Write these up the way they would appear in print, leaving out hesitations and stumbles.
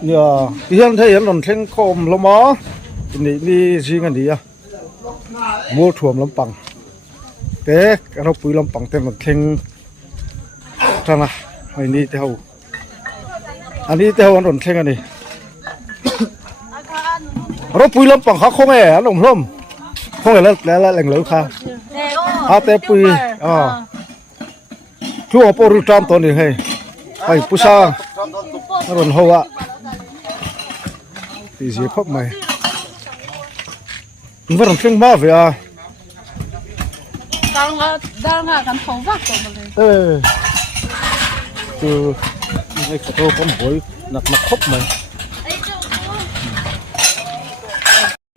nhờ hiện thấy hiện còn thêm khom lắm á này đi gì cái gì à mua thuồng lắm bằng thế cái nó bùi lắm bằng thêm còn thêm cho na hay đi theo anh đi theo anh còn thêm cái này nó bùi lắm bằng khác không hề anh đồng lắm không phải là lạnh lẽo kha te bùi chú ở poru tram to này hay pusa nó còn hậu ạ thì gì khóc mày vẫn còn thêm má về à đang cần thấu vác rồi từ cái tô con bối nặc khóc mày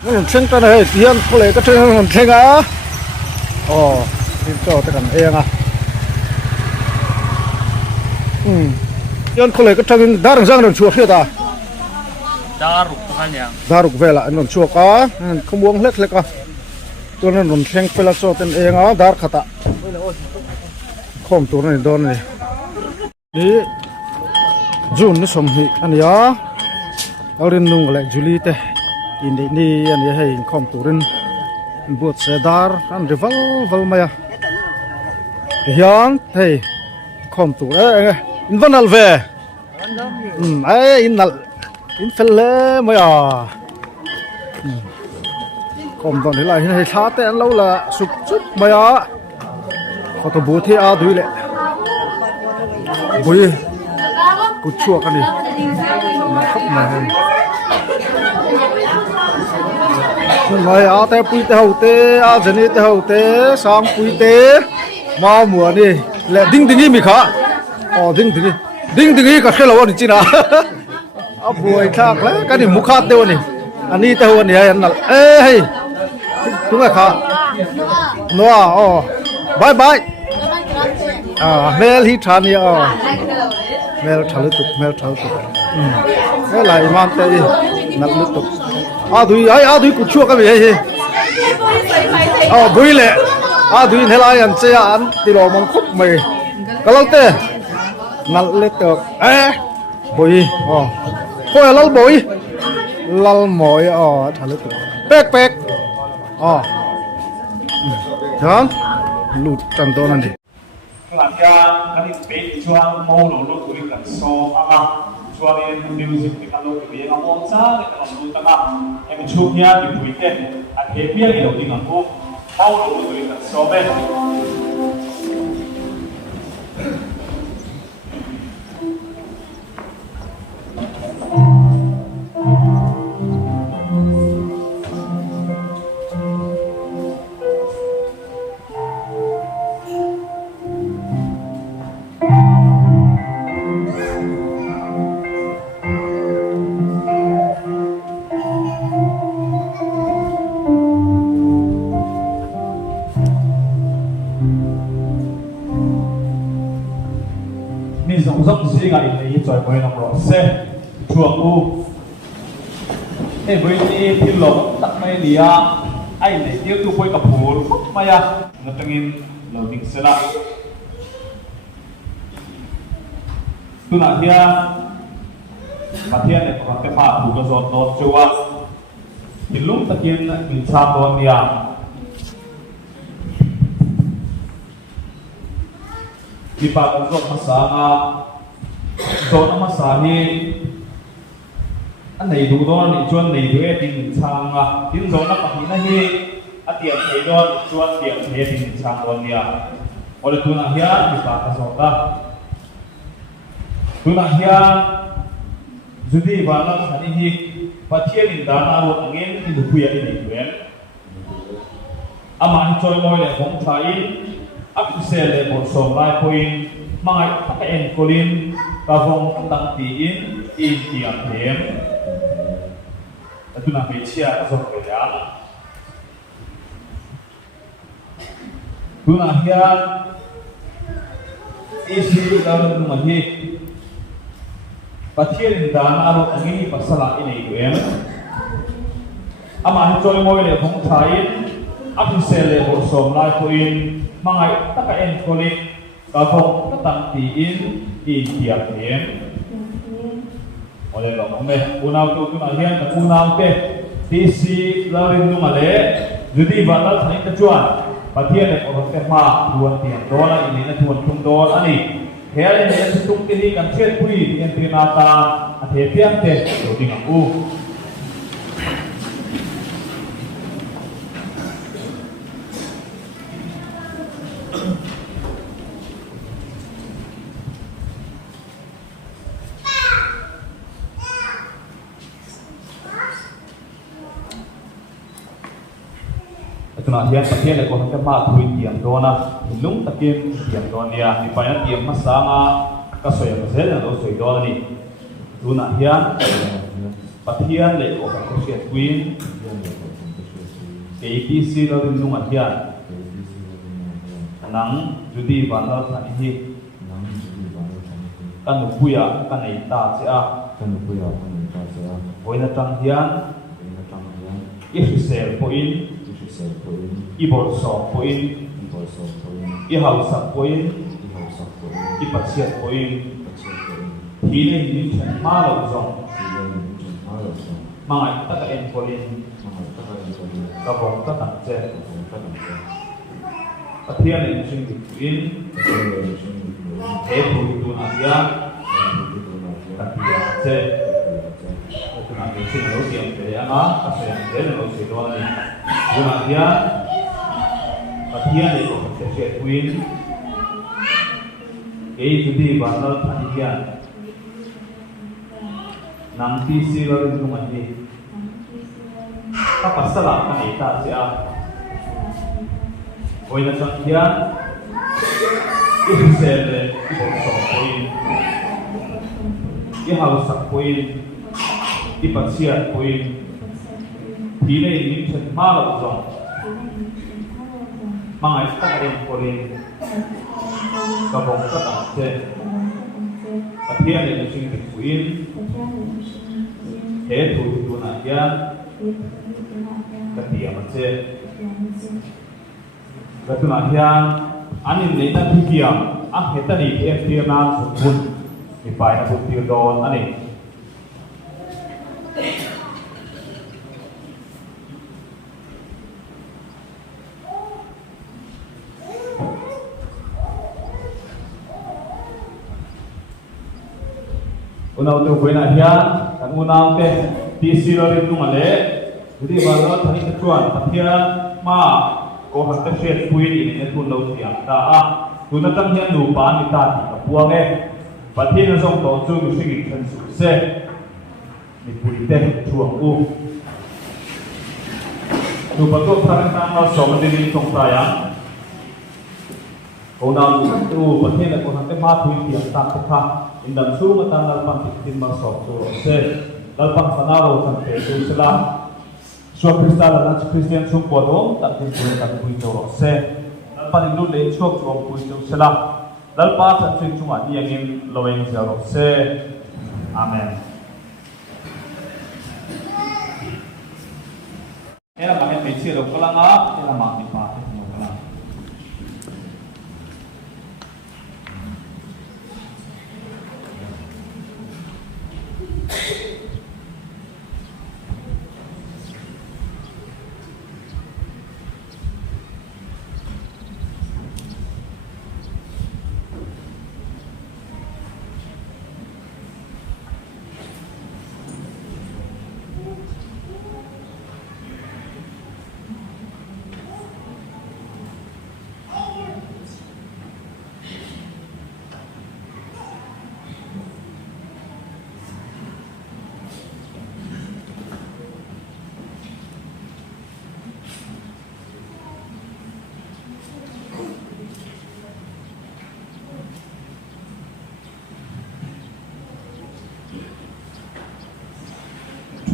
nó còn thêm cái này tiền có lẽ cái trên còn thêm á thì cho cái thằng em à tiền có lẽ cái trên đa răng đồng chuột hết à daruk về lại nó chuột á không buông hết lấy cảตัวนั้นนนแทงไปละโซเป็นเองอ่ะดาร์ขตะข้อมตัวนั้นโดนเลยนี่จูนนี่สมหิอันนี้อ่ะเอาเรื่องนุ่งอะไรจูลีเตอินนี่อันนี้ให้ข้อมตัวนั้นบวชเสดาร์อันเดวัลมาอ่ะยันเฮ้ยข้อมตัวอินวันนัลเวอินนัลอินเฟลเล่มาอ่ะผมตอนนี้ไรให้ชาแต่เราละสุดมาอ่ะเขาตัวบูที่อาดุยเลยบุยกูชั่วกันดิครับมาไม่อาแต่ปุยเตาเตอาเจนี่เตาเตสามปุยเตมาหมัวนี่แหละดิ้งนี่มีขาดิ้งนี่ก็แค่เราวันนี้จีน่ะเอาบุยทักแล้วกันนี่มุขาเดียวนี่อันนี้เตาอันนี้อันนั้นเฮ้ยđúng rồi khá nó bye bye mail hi thani mail thal tu cái lại man te nặc lứt tục a đuôi cút chua cái gì vậy bui lệ đuôi thế lại anh chơi anh đi lo mong khúc mày cái lâu te nặc lứt tục bui coi lal bui lal mồi thal lứt tục pek Jangan lu contoh nanti. Keluarga kami berjuang mau lalu berikan so jualin music di kalau dia ngomong cah di kalau tengah yang cuknya diberikan akhirnya dia di ngomong mau lalu berikan so ben. Rộng gì ngày này trời mới nằm rõ xe chuồng u em với đi thiên lộ tặng mấy đi anh này tiếp tục quay cặp hồ phúc mày nó tăng in là mình sẽ lại tôi nói thiên mà thiên này còn cái phạt thủ cái giọt nốt chưa thì lúc ta kiên mình sang đón đi di pag zon masama zon masahi anh này đủ đó thì chuan này đuôi tin sang tin zon nó bạc na hi atiam thế đó chuan tiam thế tin sang còn nia oleh tu nak hian di pag zon ta tu nak hian judi balang sani hi pathian in dana ro angin ti buya ni duen ama choi moi le bong thai aku sele bon som lai point mai tak en kolin ka vong tang ti in tiam them atu na pe chia zo ke ya tu na hian isi la nu ma hi pathian dan aro angi pasala inei duem ama choi moi le bong thai aku sele bon som lai point mai tak en kolin ka vong tang ti in tiam them oleh lo me unau tu na hian ka unau te TC larin nu male judi batal thai ka chuan pathian le ko te ma tuan tiang dola ini na tuan tum dol ani hele ne tung ti ni kan chet pui tian ti na ta a the piang te lo ding u tuna hian pathian le ko te ma thui tiang dona lung takin tiang don nia ni pa na tiang ma sanga ka soya ma zel na lo soi don ni tuna hian pathian le ko ka se queen KPC lo lung a hian nang judi banal thani hi kan puya kan nei ta che a voina tang hian Israel point ibor sok point ihausak point ipasiat point hile ni chen ma lo zong mangai ta ka en polin ka bom ka tak che pathian in sing in he pu tu na ya ta ya che tu na ni sing lo siam pe ama ka se de lo se do ni Guna dia pathian le ko se queen ei judi banal thanian nang ti si lo tu ma ni ka pasala ka ni ta sia voina sang dia Israel ko so queen ye haus sa queen ipasiat queen hile ni chen ma lo zong mangai ta en korin ka bong ka ta che pathian le sing ti kuin he thu tu na ya ka tia ma che ka tu na ya anin le na thi kia a he ta ni e ti na su bun ni pai na bu ti don ani unau tu buena hian kan unau te TC lo rin nu male judi ba lo thani ka chuan pathian ma ko han ta shet pui ni ne tu lo tiang ta a tu na tam hian nu pa ni ta ti ka puang e pathian zong to chu mi sing than su se ni pui te chuang u tu pa to thang ta no so ma ni tong ta ya ko na tu pathian ko han te ma thui tiang ta ka indam su matan lalpang tin ma sok so se lalpang sanaro san pe su sila so kristal na christian su ko do ta tin su ta pui to se lalpang lu le chok chok pui to sila lalpa sa chin chuma ni angin loweng zero se amen era ma me chi lo kalanga era ma ni pa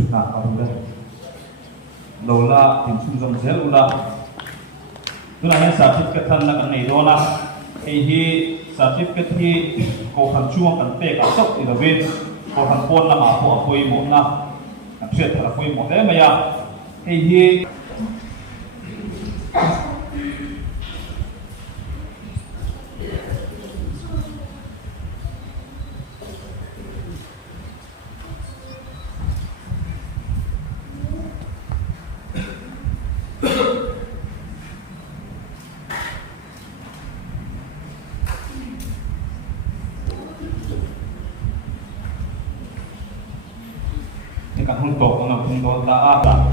na karuda lola tin sum jom zel ula tuna hian certificate than na kan nei dona hei hi certificate hi ko khan chuang kan pe ka sok i lovin ko khan pon na ma po poi mo na kan chet thara poi mo le maya hei hi kan untuk mengenal taat.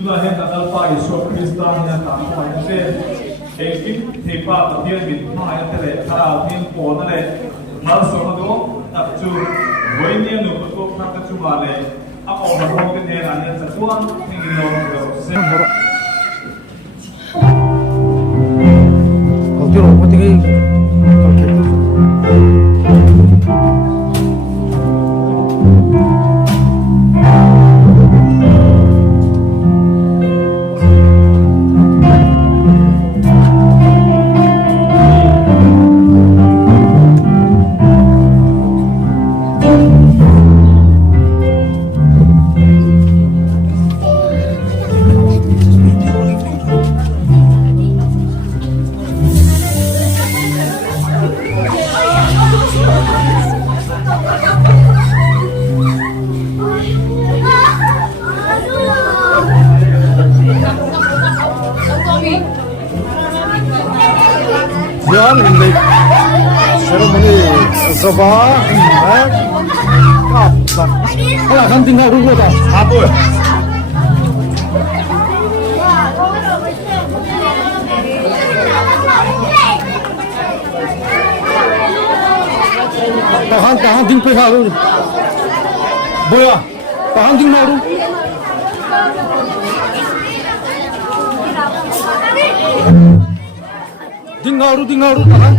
Tuhan takal pa Yesus Kristus yang tak boleh sen, ekip tiba terbiar bintang yang terleh kalau tim pon terleh, mal semua tu tak cu, bolehnya nu betul tak cu maleh, apa orang mungkin dia hanya sesuatu tinggi nombor sen. Kalau tiru, mau tinggi kalau gitu. Yan, hindi. Ceremony Sabah, kapan? Wala kang tinggal dulu tak? Apa? Tahan ding pe haru. Boya, tahan ding haru. Ding haru tahan.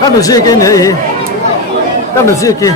Kan được gì cái này? Kan được gì cái?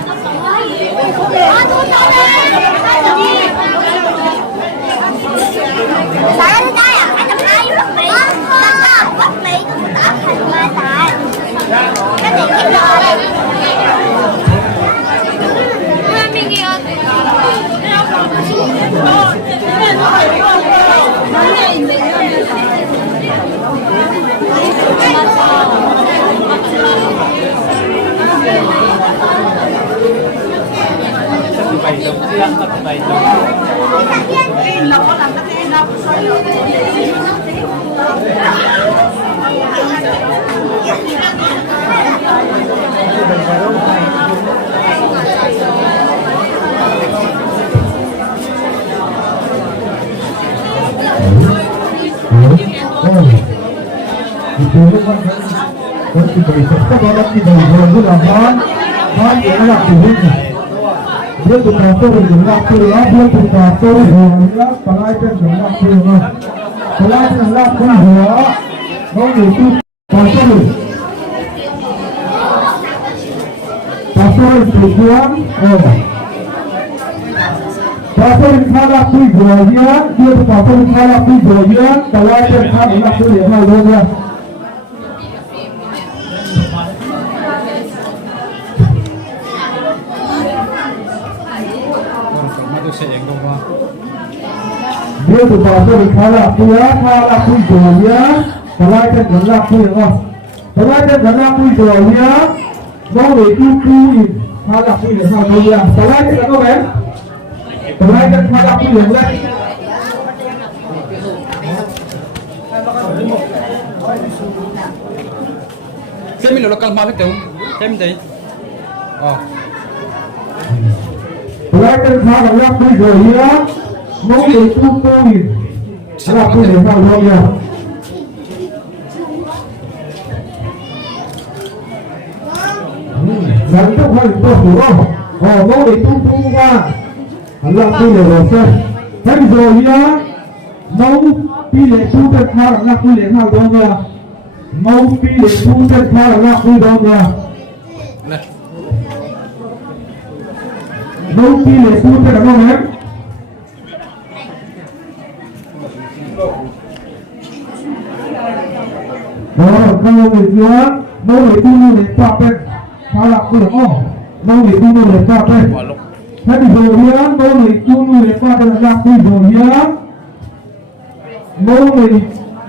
Dia berkata berjumlah puluh, dia berkata berjumlah pelajar jumlah puluh, pelajar jumlah puluh, mau itu pasal, pasal tujuan, pasal kalau tujuan dia pasal kalau tujuan pelajar jumlah puluh yang lainnya. dia tu bahasa dikala dia kala pun dia kalau kita gelap pun oh kalau kita gelap pun dia mau itu pun kala pun dia kalau dia kalau kita tahu kan kalau kita kala pun dia lah xem mình lokal mà biết đâu xem đấy kalau kita kala pun dia mau itu pun kala pun dia kalau dia Jangan tu kalau itu turun, mau itu pun Allah pilih rosak. Tapi Zoya mau pilih putar hal Allah pilih hal dongga. Mau pilih putar hal Allah pilih dongga. Mau pilih putar apa kan? Kalau dia mau itu apa? Kalau aku mau itu mereka apa? Tapi Zoya mau itu mereka adalah aku Zoya mau mereka apa?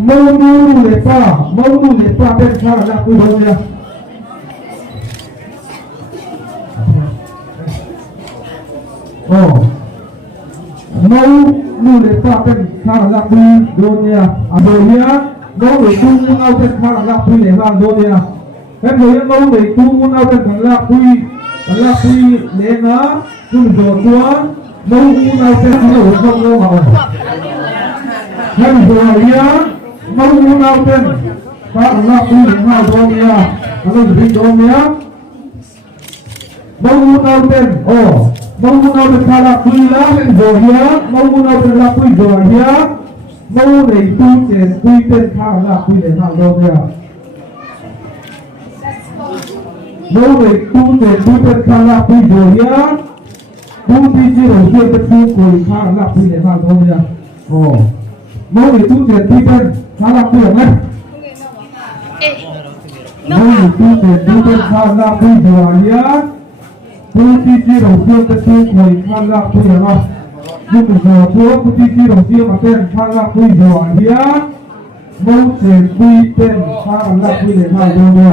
Kalau aku Zoya mau mereka apa? Kalau aku Zoya Zoya mau itu mereka kalau aku Zoya Các người mau về tu muốn ao trên là quy lên á cùng rồi quá mau muốn ao trên nhiều không đâu mà các người nhá mau muốn ao trên các là quy lên ao đó nha các người đi đó nhá mau muốn ao trên mau muốn ao trên là quy lá lên rồi nhá mau muốn ao trên là quy rồi nhá mau về tu trên quy trên là quy lên ao đó nha mau về tu trên kala pui rồi ya tu đi chỉ đầu tiênเป็นผู้คุยkala pui để vào thôi ya mau về tu trên kala puiไหมmau về tu trên kala pui rồi ya tu đi chỉ đầu tiênเป็นผู้คุยkala pui ya mà nhưng mà rồi tu đi chỉ đầu tiên màเป็นkala pui rồi ya mau trên pui trên kala pui để vào thôi ya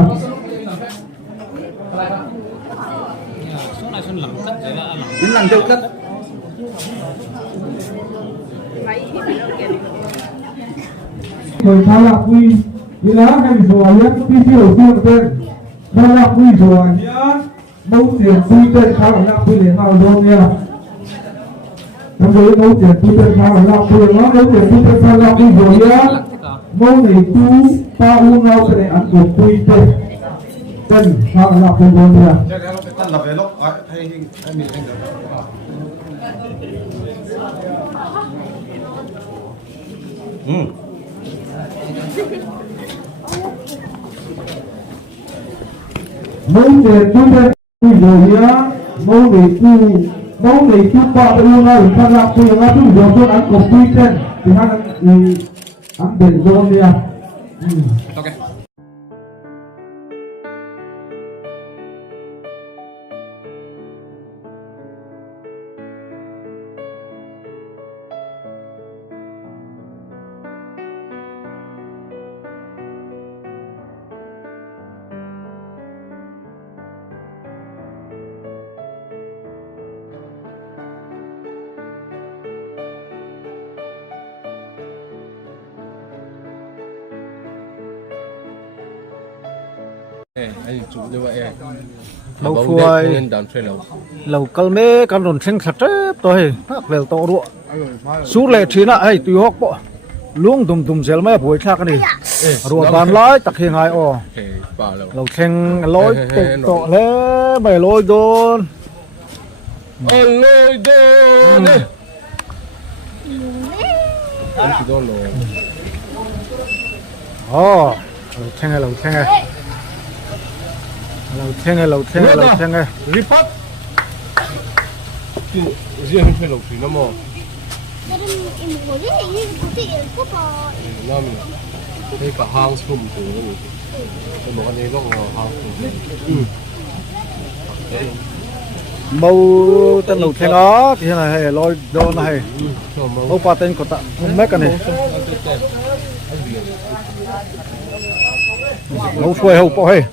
đến lần tiêu cất người ta là quy như là cái rồi nhất cái đầu tiên tên ta là quy rồi nhá mâu tiền quy tên ta là quy để vào đâu nha trong đấy mâu tiền quy tên ta là quy nó mâu tiền quy tên ta là quy rồi nhá mâu này tu ta u ngao để ăn được quy tên tên ta là quy rồi nha lập về lúc hay mình anh được mâu tiền quy tên quy rồi nhá mâu này tu qua cái u ngao ta là quy nó tu rồi tôi ăn được quy tên thì hắn ăn được rồi nha ok anh chụp như vậy lâu phôi nên đàn phê lâu lầu câu mê con đồn sinh thật đấy tôi hắc lều to đụa sú lệ trí nạ hay tùy hốc bộ luông tùm xéo mấy buổi khác này rùa bàn lái tặc hiện hai lầu sinh lối tịch tọ lẽ bày lối đôn lôi đôn anh chỉ đôn rồi lầu sinh này lầu thiên này report riêng phê lâu thì nó mò nó mình đây cả hang sum từ cái một cái này nó hang sum màu tên đầu thang đó thì này hay lôi đô này màu pa tên của ta mấy cái này màu phơi hậu po hay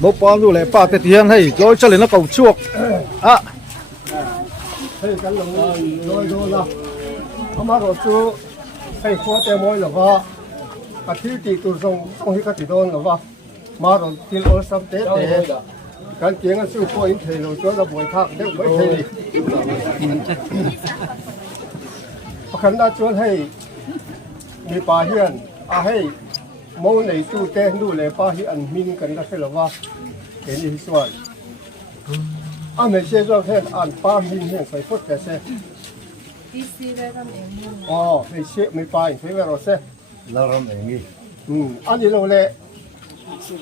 màu pa dù lại pa tên thiên hay lôi cho lên nó cầu chuộc à hay cái lôi đô là mà rồi chú hay khoa tên mồi là va cái thứ thì tôi dùng xong cái thứ đó là va mà rồi tiền ở sắp tết để cái tiếng là sư phụ in thầy rồi cho là buổi thác để buổi thầy đi khán giả chọn hayมีปลาเฮียนให้มองในตู้เต้นดูเลยปลาเฮียนมินกันก็ใช่หรือว่าเห็นอีกส่วนไม่ใช่เราแค่อ่านปลามินเฮียนใส่ฟุตแต่เซ่อ๋อไม่ใช่ไม่ปลาใช่ไหมเราเซ่เราทำเองนี่อันนี้เราเลย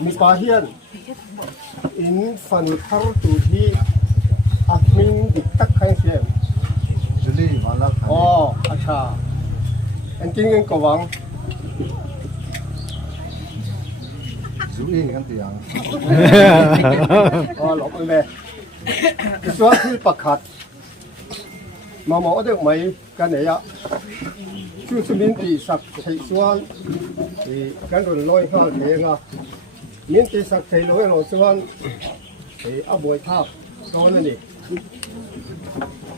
มีปลาเฮียนอินฟันคาร์ตูที่มินดิตักใครเสียจุลี่มาแล้วอ๋ออาชาอันจริงกันก็หวังจุลี่กันตีอย่างอ๋อหลบไปเลยส่วนที่ประคัดมาหมอเด็กไหมกันเนี่ยชื่อสมินตีสักใช้ส่วนที่กันโดนลอยข้าวเองอ่ะมินตีสักใช้ลอยเราส่วนที่อาบวยทับโดนนั่นเอง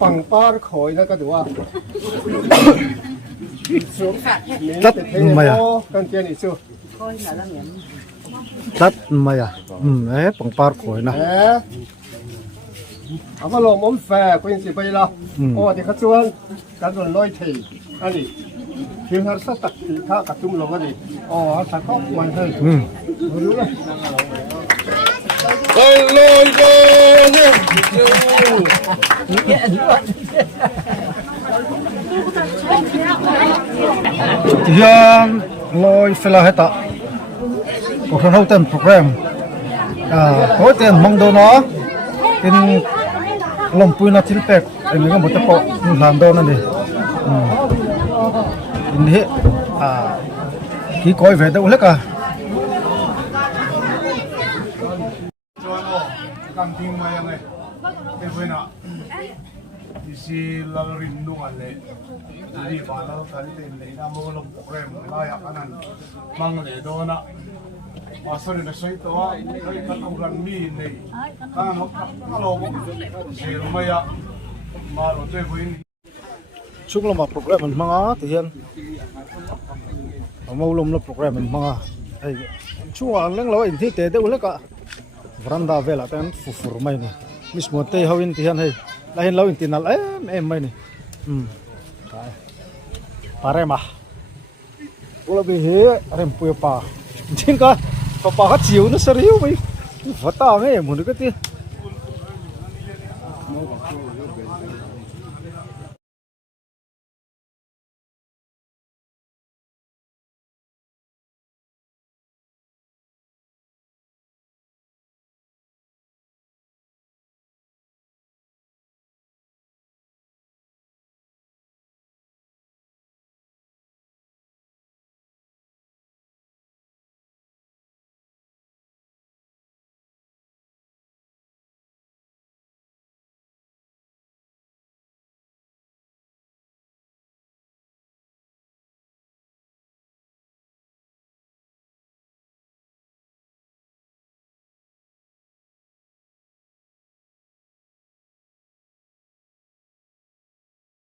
ปังป้าคอยนั่นก็ถือว่าrất mày à rất mày à ấy bằng par khỏi nè mà lo mắm phè quên gì bây giờ thì khách chuan cái rồi lôi thì anh đi thiếu hạt sát tắc thì khá cả chung lòng anh đi phải có mạnh hơn đúng rồi Tiang lôi phela hết ta, cuộc hậu tên program, có tên mong đâu nó, tên lòng pui na thil pek, em nghĩ một tập bộ làm đâu nè đi, ini khi coi về đâu hết à. isi lalrindu ngale di bala kali ten le na mo lo program la ya kanan mang le do na masori na sai to ai ka kuran mi ne ka no ka lo mo se ro maya ma ro te buin Chung là một program mình mang thì hiện mau lom là program mình mang ai chung là lăng lâu in thì tế đâu lắc cả veranda về là tên phù phù mày này mismo tây hậu in thì hiện hay là hiện lâu in tiền là em mày này pare mà ula bị hết em puya pa chính cả pa hát chiếu nó sờ riu mày vắt tao mấy em muốn được cái tiền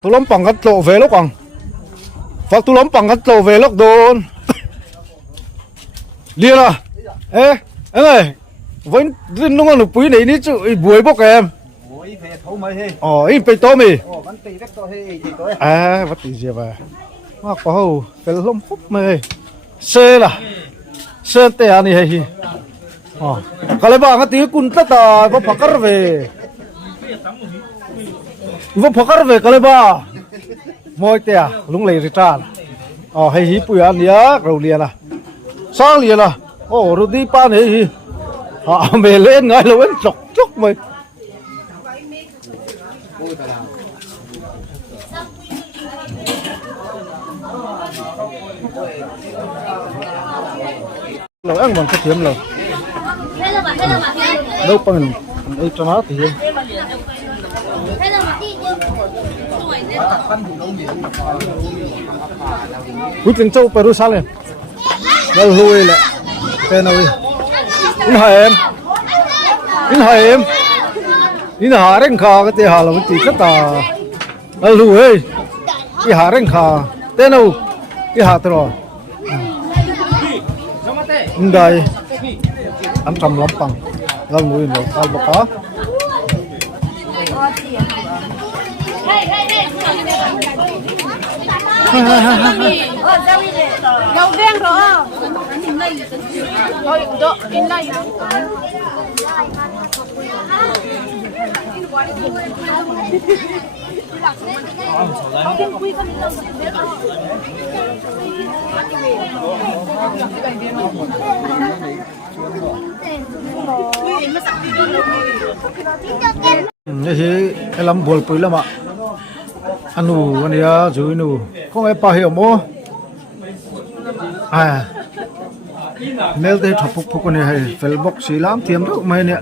tu lom pang kat lo ve lo kang fak tu lom pang kat lo ve lo don lia la em ơi vẫn rin nung ăn bụi này ní chứ bụi bốc em bụi về thấu mày he inไปโตmi vẫn tì rất to he gì tối vẫn tì gì vậy mà có hậu phải lom húp mày xe là xe tè anh này he kalau bang kat tí kun tất à vẫn phakar về vẫn phakar về kalau ba môi tè lung lầy rít ra hay hí bụi anh nhá rồi liền là sang liền là rồi đi pa này hi mày lên ngay là vẫn chọc chọc mày เราăn bằng cái tiệm rồi đâu bằng ấy cho nó thì quyết định châu Peru sao lên đâu lui lại cái nào in hỏi em in hỏi anh khờ cái tiền họ là một tỷ rất là lui ấy cái hỏi anh khờ tên đâu cái hạt rồi đây ăn trầm lắm bằng gần mũi nó cao bậc có Đâu đen rồi. Thôi, đó, in đây. như thế cái làm buồn bự lắm ạ anh nu anh ấy chú nu không ai bảo hiểu mô à mail thế thập phục con này hay Facebook xí lắm tiêm đâu mấy nè